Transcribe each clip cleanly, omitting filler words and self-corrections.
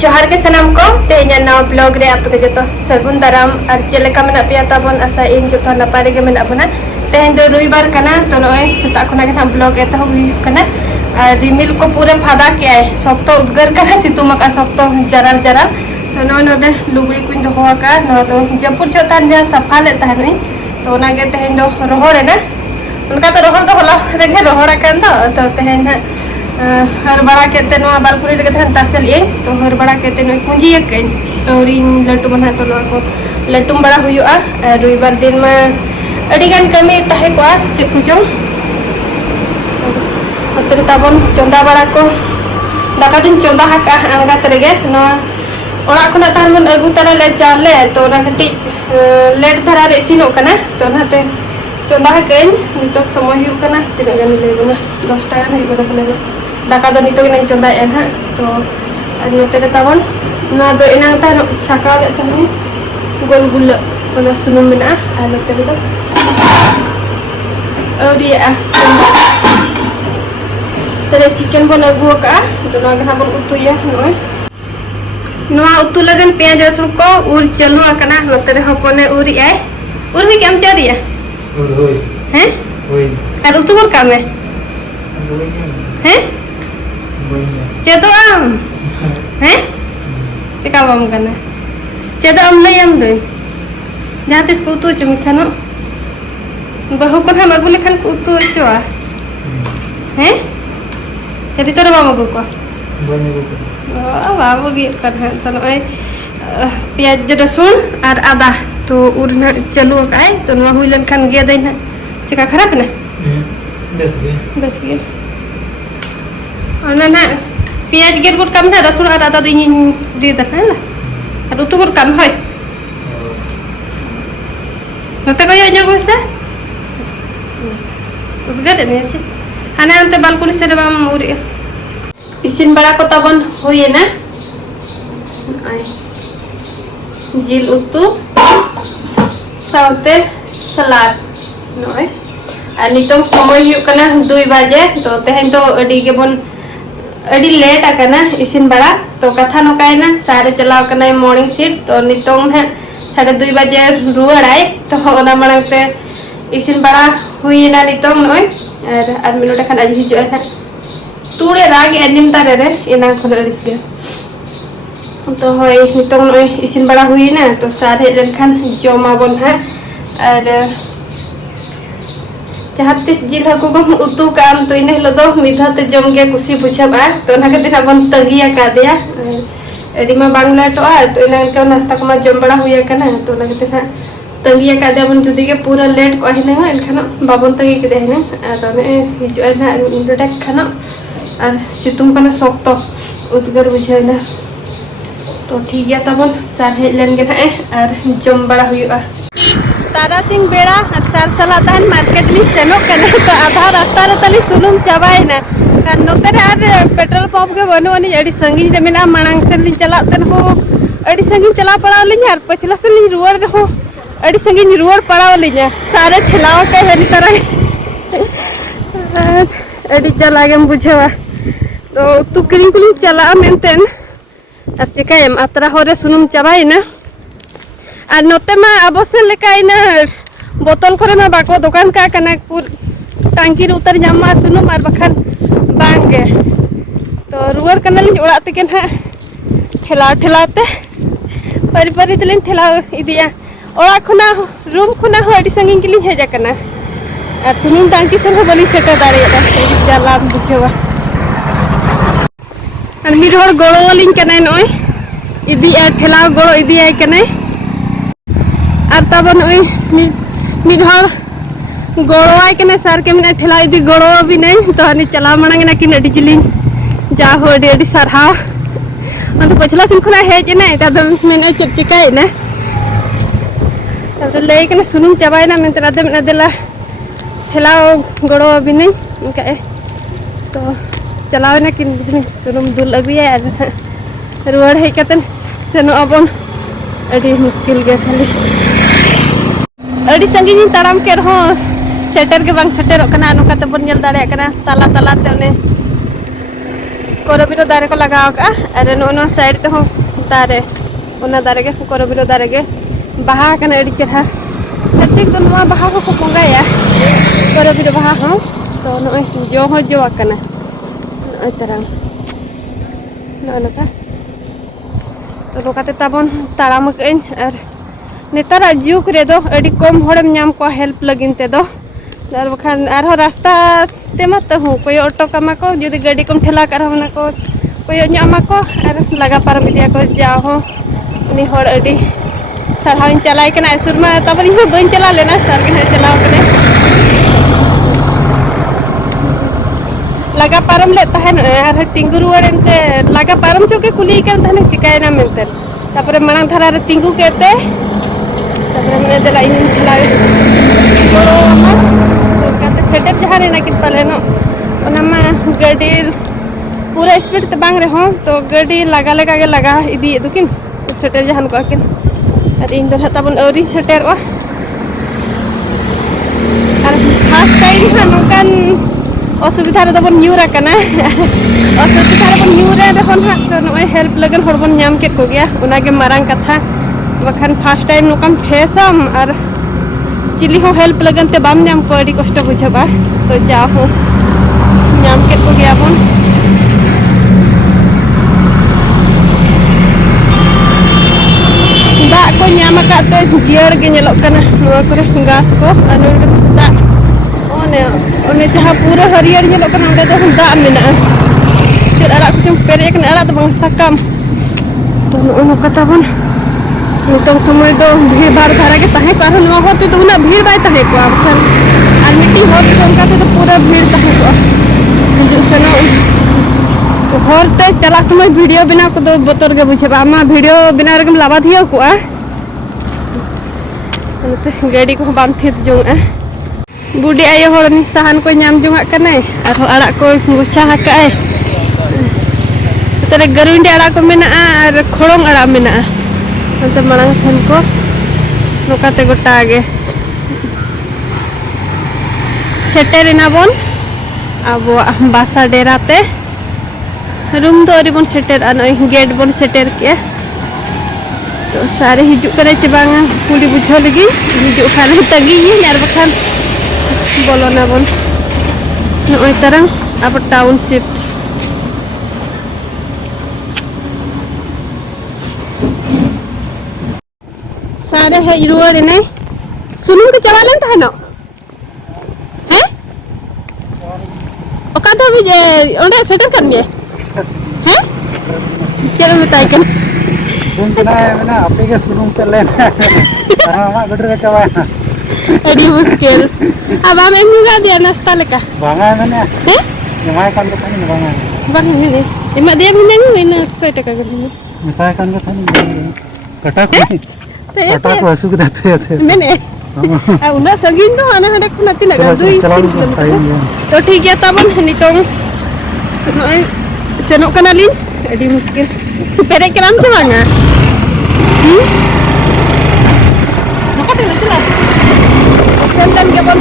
जोहार के सनाम को तेज नवा ब्लॉग रे आप के जो सगुन दाराम और चलेका मेना पे ताबन आशा इन जो नपाय रे मेना बना तेज दो रविवार कना तो नय सेता खना के ब्लॉग एत कना और रिमिल को पूरे फादा के आए सख्त उद्गार कना सितुम का सख्त जराल जराल तो नय नोदे लुगड़ी को दोहो का न तो जपुर जोतान जा सफा ले तहनुई तो नागे तेज दो रोहड़े ना उनका तो रोहड़ तो होला रेगे रोहड़ कान तो तेज ना हर बड़ा कहते बालकुनी लगे तहन तासे लिए तो हर बड़ा कहते पुंजी और लटू बना तो को लटूम बड़ा हुआ रविवार दिन में अड़ीगान कमी तहे को चेक को जो ताबन चंदा बड़ा को दाका दिन चंदा हाका आंगात रेगे ओड़ा खुना तहन मन अगू तारा ले चावले तो कटी लेट धारा रे इसिनो कना तो नाते चंदा हाकन नितो समय हुई कना तिना गान लेबना 10 टाका नहीं बड़ा ले दाका दो नितो नंग चंदा एन हा तो नोते ताबन ना दो इनांग ता छाका ले तहन गोल गुल ओना सुनुम मेना आ नोते दो औरिया तेरे चिकन बन अगू का तो ना गना बन उतुया नय नवा उतु लगन प्याज रसुन को उर चलु आकना नोते हपने उरी आय उर भी केम चरिया उर होय हैं होय और उतु कर काम है हैं चेतो आम हैं टिका बाम करना चेतो आम ले आम दो जहाँ तिस को उतु चुम खानो बहु को हम अगु लेखन उतु चुआ हैं यदि तोर बाम अगु को बाबू गिर कर है तो नय प्याज रसुन और आदा तो उर ना चलु काय तो ना हुई लन खान गे देना चिका खराब ना बस गे ना प्याज गिर गुड कम है रसुन और आदा दो इन दे दना ना और उतु गुड कम है नते को यो जगो से उद्गार ने छे हाना अंते बालकुनी से बाम उरी इसिन बड़ा को तबन होय ना जिल उतु साउते सलाद नय आ नितम समय हुई कना 2 बजे तो तेहन तो अडी के बन अडी लेट आकना इसिन बड़ा तो कथा नकायना सारे चलाव कना मॉर्निंग शिफ्ट तो नितम है 2:30 बजे रुआड़ाय तो ओना मांग ते इसिन बड़ा हुई ना नितम नय और मिनट खान आज हिजु ना तुड़े राग एनिम तारे रे इना खन अड़िस गे तो होय नितम नय इसिन बड़ा हुई ना तो सार हे लेखान जमा बन है और जहाँ तीस जिल हकू को उतु काम तो इन हिलो दो मिधाते जम गे कुसी बुझाबा तो ना खातिर अपन तगिया का दिया एडी मा बांगलाटोआ तो इना के नाश्ता को मा जम बड़ा हुई कना तो ना खातिर तगिया का दिया बन जुदी के पूरा लेट को हिना एनखान बाबन तगी के दे हिना तो ने हिजु ना इंडोटा खाना और सितुम कना सख्त उद्गार बुझाइना तो ठीक है तबन सार हे लेन गे ना और जम बड़ा हुआ तारा सिंह बेड़ा और सार सला तहन मार्केट ली सेनो कने तो आधा रास्ता रे तली सुनुम चबाइना और नोते रे और पेट्रोल पंप के बनो अनि अडी संगी रे मेना मांग से ली चला तन हो अडी संगी चला पड़ा लिन और पछला से ली रुवर हो अडी संगी रुवर पड़ा लिन सारे ठेलाव के हेली तरह अडी चला के बुझेवा तो तू किरी कुली चला मेंटेन और चिकायम अतरा होरे सुनुम चबाइना और नोते मा अबसे लेकाइना बोतल करे मा बाको दुकान का कना टांकी रे उतर जामा सुनुम और बखान बांगे तो रुवर कना लिन ओड़ा ते केन ठेला ठेलाते परि परि तलिन ठेला इदिया ओड़ा खुना रूम खुना हो अडी संगिन के लिए हेजा कना और सुनुम टांकी से बली सेटा दाड़ेला चला बुझेवा और मिर हर गोड़ो लिन कना नय इदी ठेला गोड़ो इदी आय कना और तबन मिर हर गोड़ो आय कने सार के मिना ठेला इदी गोड़ो भी नहीं तो हनी चला मांग ना कि अडी जिलिन जा हो अडी सरहा तो पछला सिन खुना हेज ना तब मिना चिकाय ना तब ले कने सुनुम चबाय ना में तरा दे देला ठेला गोड़ो भी नहीं इनका तो चलाव ना कि सुनुम दुल अगुया रुआड़ हे कतन सेनो अबन अडी मुश्किल गे खाली अडी संगी ताराम के रहो सेटर के बांग सेटर कना नुका ते बन नेल दाड़े कना ताला ताला ते ओने कोरोबिरो दारे को लगाओ का अरे नो साइड ते हो दारे ओना दारे के कोरोबिरो दारे के बाहा कना एडी चरहा छत्तीक दो नुआ बाहा को बंगाया कोरोबिरो बाहा हो तो नो जो हो जो कना नो तरह नो नका तो लोकाते ताबन ताराम कइन और नेतारा जुग रे दो एडी कम होड़म नाम को हेल्प लगिन ते दो और बखान आरो रास्ता ते मत हूँ कोई ऑटो कमा को जुदी गाड़ी कम ठेला कर हमना को कोई न्यामा को और लगा पारम इदिया को जाओ उनी होड़ एडी सरहाइन चलाय कना सुरमा तब इन बन चला लेना सर के चलाओ कने लगा पारम ले तहन और टिंगुरु वरनते लगा पारम जो के कुली कर तहन चिकायना मिलते तापर मना धरा रे टिंगु केते तापर मने देला इन चलाय सेटर जहाँ रहना कि पाले नो ओनामा गाड़ी पूरा स्पीड ते बांग रहे हो तो गाड़ी लगा लगा के लगा इदी दुकिन सेटर जहाँ को आकिन और इन दो हता बन औरी सेटर वा और फास्ट टाइम हानुकान असुविधा रे बन न्यूरा कना असुविधा रे बन न्यूरा रे हन हात तो नय हेल्प लगन हर बन नाम के को गया उना के मारंग कथा बखान फास्ट टाइम नुकान फेसम और चिली हो हेल्प लगन ते बाम नाम को अड़ी कष्ट बुझबा तो जा हो नाम के को गया बन दा को नाम काते जियर गे नेलो कना नोआ करे गास को अनु दा ओने जहां पूरा हरियर नेलो कना ओंडे दो दा मेना फिर अड़ा को पेरे कना अड़ा तो बंग सकम तो नो कता बन नितों समय दो भीड़ भाड़ धारा के तहे कारण नो होते तो उना भीड़ बाय तहे को अब आर मीटिंग होते तो उनका तो पूरा भीड़ तहे को जो सनो होरते चला समय वीडियो बिना को दो बोतर के बुझे आमा वीडियो बिना रकम लावा दियो को नते गाड़ी को बाम थित जो बुडी आयो होरनी सहान को नाम जुंगा कने आर अड़ा को गुछा हकाय तरे गरुंडी अड़ा को मेना आर खोड़ोंग अड़ा मेना अंत मांग सन को नोकाते गोटा आगे सेटेरिना बन अब बासा डेराते रूम दो अरी बन सेटर गेट बन सेटर के तो सारे हिजु करे चे बांगा कुली बुझो लगी हिजु खाने तगी यार बखान बोलोना बन नोय तरंग अब टाउनशिप सारे है रुआ रे नहीं सुनुम के चला लेन था हैं ओका तो भी जे ओंडे सेटर कर गए हैं चलो बताई कन सुन के ना आपे के सुनुम के लेना हां गडर के चवा एडी मुश्किल अब हम एमुगा दिया नाश्ता लेका बांगा मैंने हैं जमाय कान के थानी बांगा बांगा नहीं इमा दे भी नहीं ना 100 टका कर मिठाई कान के थानी कटा को कटा को हसु के दाते थे मैंने आ उना संगीन दो आना हडे खुना तिना गदुई तो ठीक है तबन नितों सेनो कनाली एडी मुश्किल पेरे केराम चवांगा नका तेल चला सेलन के बन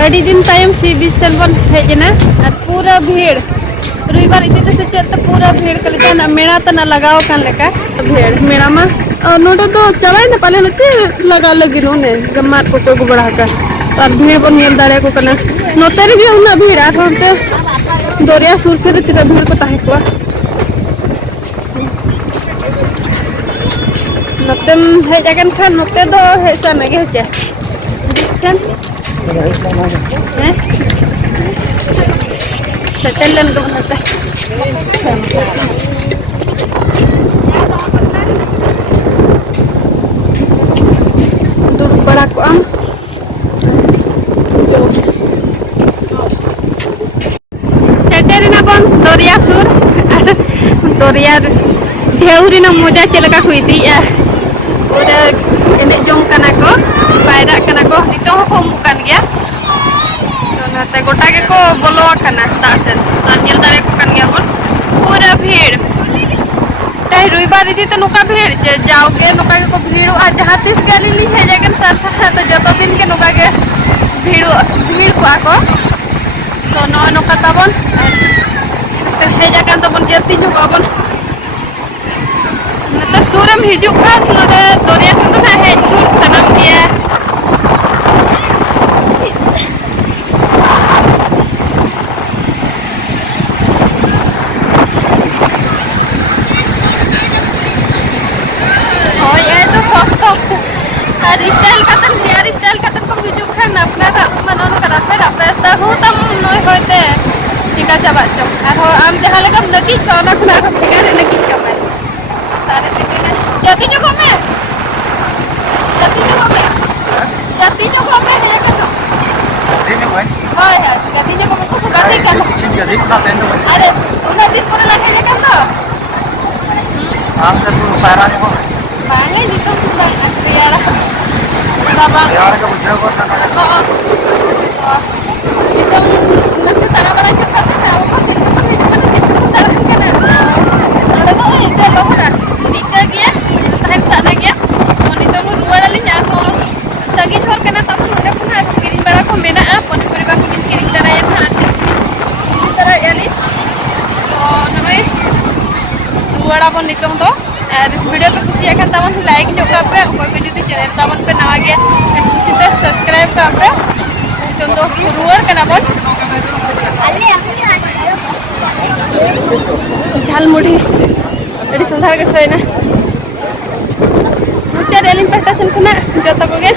अड़ी दिन टाइम सी बीच सन बन हेजना और पूरा भीड़ रविवार इति तो से पूरा भीड़ कल ना मेला तो ना लगाओ कान लेका भीड़ मेला मा नोडो तो चलाय ना पाले नते लगा लगी नोने गमार को को बढ़ा का और भीड़ बन नेल दाड़े को कना नोते रे उना भीड़ आ होते दोरिया सुर से रे तिना भीड़ को ताहे को नतम हे जगन खान नोते दो हे सन गे हे सन सेटलन को बनता दूर बड़ा को यार ढेउरी ना मजा चलका हुई थी यार और एने जम कना को पायरा कना को नितो को मुकान गया तो नाते गोटा के को बोलो कना दासन नानियल दारे को कन गया बोल पूरा भीड़ तै रुइबार इदी तो नुका भीड़ जे जाओगे नुका के को भीड़ आ जहां तिस गाली ली है जगन साथ तो जत दिन के नुका के भीड़ को आको तो नो नुका तबन हे जगन तबन जति जुगाबन मतलब सूरम हिजुक खान नोदे दरिया से तो ना है सूर सनम गया स्टाइल कतन हेयर स्टाइल कतन को हिजुक खान अपना मनन करा फिर अपना हो तम नय होते चिका चाबा चम आरो आम जहां लगा नदी सोना खुना को ठिकाने लगी कमे सारे दिने जति जो कमे है कतो दिन में हाय हाय जति जो कमे तो गाते का चिन जदी ना तेन अरे उना दिन पर लगे लेकर तो आम से तू पैरा को मांगे नितो बang यार बाबा यार का बुझे को ना हां itu nanti tanah barang juga kita apa itu tanah kana ada tuh itu loh kan nikah dia tahap sana dia mau itu lu dua kali nyaho sagi thor kana tamu udah pun aku kirim bara ko mena apa nih beri baku kirim darah yang hati darah yani तो नमः दुआरा पन निकम तो video पे कुछ याkan तमन like जो का पे कोई भी जदी चैनल तमन पे नवा गया कुछ तो सब्सक्राइब का पे तो रुआर कना बोल झालमुड़ी एडी संधार के सयना मुचा रेलिंग पट्टा सन खना जत को गे